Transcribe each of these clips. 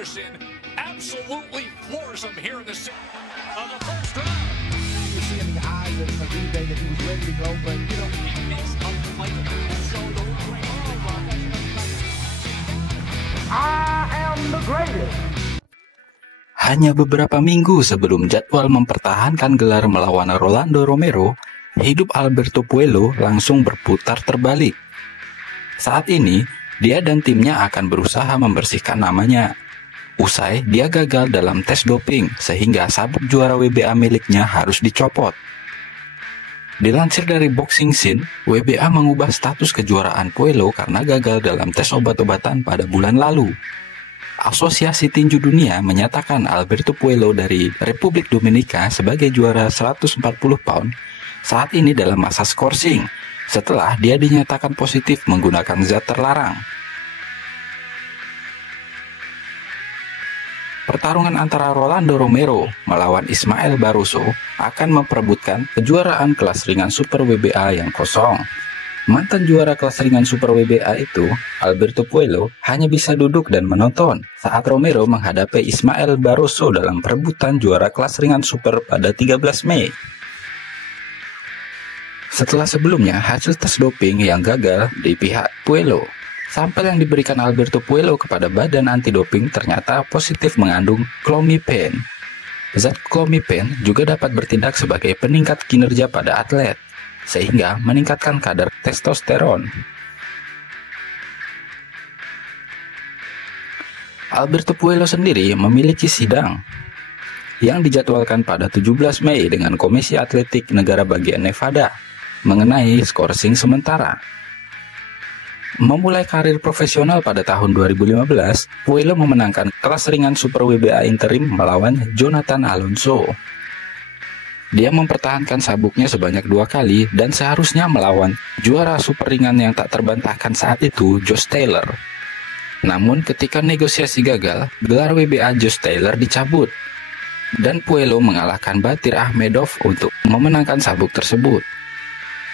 Anderson absolutely floors him here in the first round. You see in the eyes of Uribe that he was ready to go, but you know, it's unplayable. I am the greatest. Hanya beberapa minggu sebelum jadwal mempertahankan gelar melawan Rolando Romero, hidup Alberto Puello langsung berputar terbalik. Saat ini, dia dan timnya akan berusaha membersihkan namanya. Usai dia gagal dalam tes doping sehingga sabuk juara WBA miliknya harus dicopot. Dilansir dari Boxing Scene, WBA mengubah status kejuaraan Puello karena gagal dalam tes obat-obatan pada bulan lalu. Asosiasi Tinju Dunia menyatakan Alberto Puello dari Republik Dominika sebagai juara 140 pound saat ini dalam masa skorsing setelah dia dinyatakan positif menggunakan zat terlarang. Pertarungan antara Rolando Romero melawan Ismael Barroso akan memperebutkan kejuaraan kelas ringan Super WBA yang kosong. Mantan juara kelas ringan Super WBA itu, Alberto Puello, hanya bisa duduk dan menonton saat Romero menghadapi Ismael Barroso dalam perebutan juara kelas ringan Super pada 13 Mei. Setelah sebelumnya hasil tes doping yang gagal di pihak Puello, sampel yang diberikan Alberto Puello kepada badan anti-doping ternyata positif mengandung clomipene. Zat clomipene juga dapat bertindak sebagai peningkat kinerja pada atlet, sehingga meningkatkan kadar testosteron. Alberto Puello sendiri memiliki sidang yang dijadwalkan pada 17 Mei dengan Komisi Atletik Negara Bagian Nevada mengenai skorsing sementara. Memulai karir profesional pada tahun 2015, Puello memenangkan kelas ringan Super WBA interim melawan Jonathan Alonso. Dia mempertahankan sabuknya sebanyak 2 kali dan seharusnya melawan juara super ringan yang tak terbantahkan saat itu, Josh Taylor. Namun ketika negosiasi gagal, gelar WBA Josh Taylor dicabut dan Puello mengalahkan Batir Ahmedov untuk memenangkan sabuk tersebut.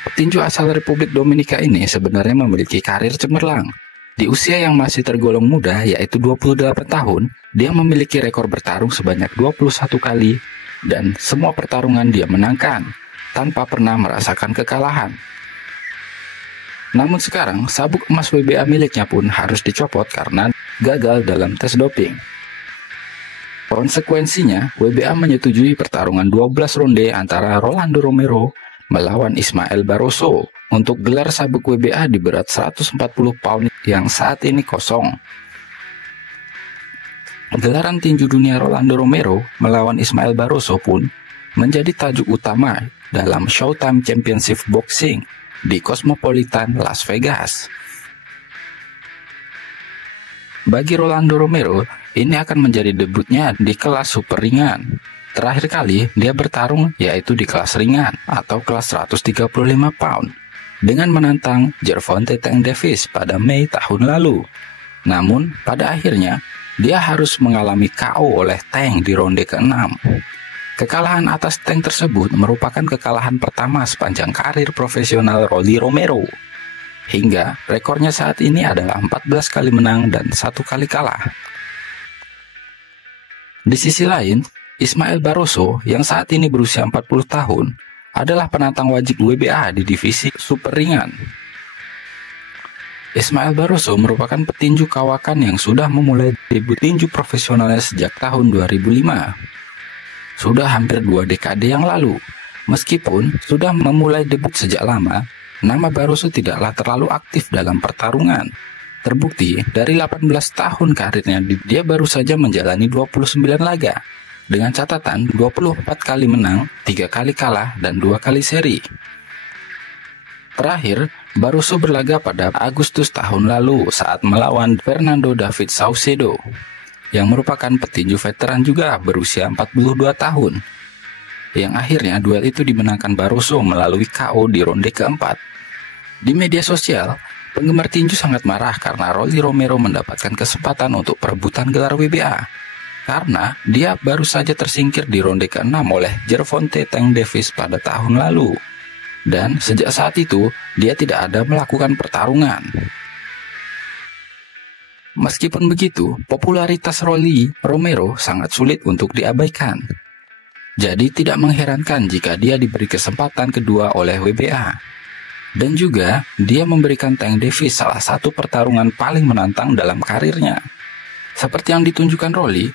Petinju asal Republik Dominika ini sebenarnya memiliki karir cemerlang. Di usia yang masih tergolong muda, yaitu 28 tahun, dia memiliki rekor bertarung sebanyak 21 kali dan semua pertarungan dia menangkan tanpa pernah merasakan kekalahan. Namun sekarang, sabuk emas WBA miliknya pun harus dicopot karena gagal dalam tes doping. Konsekuensinya, WBA menyetujui pertarungan 12 ronde antara Rolando Romero melawan Ismael Barroso untuk gelar sabuk WBA di berat 140 pound yang saat ini kosong. Gelaran tinju dunia Rolando Romero melawan Ismael Barroso pun menjadi tajuk utama dalam Showtime Championship Boxing di Cosmopolitan Las Vegas. Bagi Rolando Romero, ini akan menjadi debutnya di kelas super ringan. Terakhir kali dia bertarung yaitu di kelas ringan atau kelas 135 pound dengan menantang Gervonta Tank Davis pada Mei tahun lalu. Namun pada akhirnya dia harus mengalami KO oleh Tank di ronde ke-6. Kekalahan atas Tank tersebut merupakan kekalahan pertama sepanjang karir profesional Rolly Romero. Hingga rekornya saat ini adalah 14 kali menang dan 1 kali kalah. Di sisi lain, Ismael Barroso yang saat ini berusia 40 tahun adalah penantang wajib WBA di divisi super ringan. Ismael Barroso merupakan petinju kawakan yang sudah memulai debut tinju profesionalnya sejak tahun 2005. Sudah hampir 2 dekade yang lalu. Meskipun sudah memulai debut sejak lama, nama Barroso tidaklah terlalu aktif dalam pertarungan. Terbukti dari 18 tahun karirnya dia baru saja menjalani 29 laga. Dengan catatan 24 kali menang, 3 kali kalah, dan 2 kali seri. Terakhir, Barroso berlaga pada Agustus tahun lalu saat melawan Fernando David Saucedo, yang merupakan petinju veteran juga berusia 42 tahun. Yang akhirnya duel itu dimenangkan Barroso melalui KO di ronde keempat. Di media sosial, penggemar tinju sangat marah karena Rolly Romero mendapatkan kesempatan untuk perebutan gelar WBA. Karena dia baru saja tersingkir di ronde ke-6 oleh Gervonta Tank Davis pada tahun lalu. Dan sejak saat itu, dia tidak ada melakukan pertarungan. Meskipun begitu, popularitas Rolly Romero sangat sulit untuk diabaikan. Jadi tidak mengherankan jika dia diberi kesempatan kedua oleh WBA. Dan juga, dia memberikan Tank Davis salah satu pertarungan paling menantang dalam karirnya. Seperti yang ditunjukkan Rolly,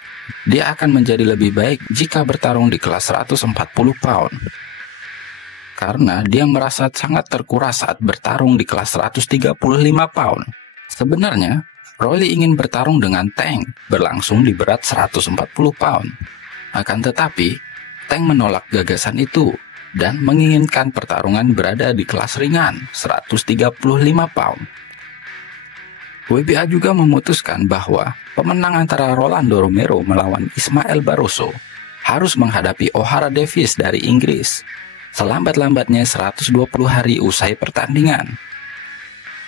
dia akan menjadi lebih baik jika bertarung di kelas 140 pound. Karena dia merasa sangat terkuras saat bertarung di kelas 135 pound. Sebenarnya, Rolly ingin bertarung dengan Tank berlangsung di berat 140 pound. Akan tetapi, Tank menolak gagasan itu dan menginginkan pertarungan berada di kelas ringan 135 pound. WBA juga memutuskan bahwa pemenang antara Rolando Romero melawan Ismael Barroso harus menghadapi O'Hara Davies dari Inggris selambat-lambatnya 120 hari usai pertandingan.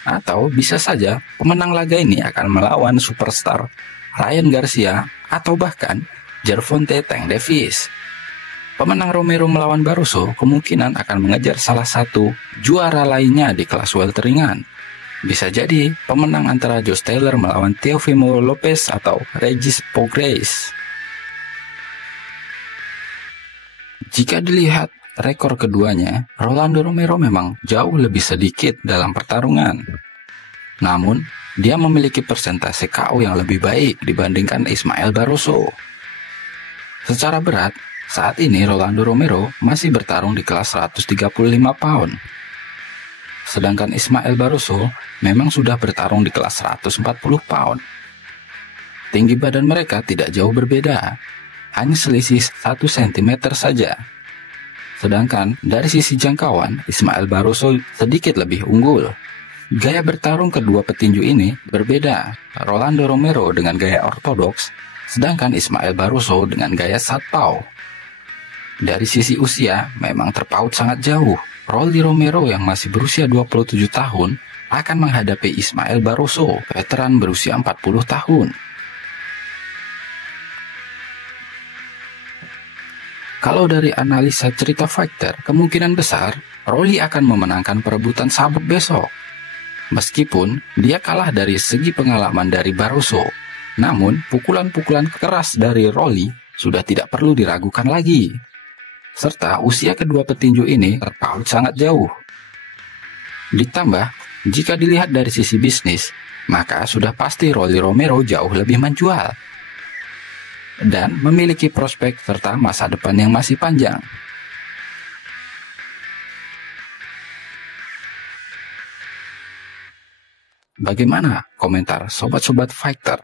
Atau bisa saja pemenang laga ini akan melawan superstar Ryan Garcia atau bahkan Gervonta Tank Davis. Pemenang Romero melawan Barroso kemungkinan akan mengejar salah satu juara lainnya di kelas welter ringan. Bisa jadi pemenang antara Josh Taylor melawan Teofimo Lopez atau Regis Prograis. Jika dilihat rekor keduanya, Rolando Romero memang jauh lebih sedikit dalam pertarungan. Namun, dia memiliki persentase KO yang lebih baik dibandingkan Ismael Barroso. Secara berat, saat ini Rolando Romero masih bertarung di kelas 135 pound. Sedangkan Ismael Barroso memang sudah bertarung di kelas 140 pound. Tinggi badan mereka tidak jauh berbeda, hanya selisih 1 cm saja. Sedangkan dari sisi jangkauan, Ismael Barroso sedikit lebih unggul. Gaya bertarung kedua petinju ini berbeda. Rolando Romero dengan gaya ortodoks, sedangkan Ismael Barroso dengan gaya southpaw. Dari sisi usia, memang terpaut sangat jauh. Rolly Romero yang masih berusia 27 tahun akan menghadapi Ismael Barroso, veteran berusia 40 tahun. Kalau dari analisa cerita fighter, kemungkinan besar Rolly akan memenangkan perebutan sabuk besok. Meskipun dia kalah dari segi pengalaman dari Barroso, namun pukulan-pukulan keras dari Rolly sudah tidak perlu diragukan lagi. Serta usia kedua petinju ini terpaut sangat jauh. Ditambah, jika dilihat dari sisi bisnis, maka sudah pasti Rolly Romero jauh lebih menjual dan memiliki prospek serta masa depan yang masih panjang. Bagaimana komentar sobat-sobat fighter?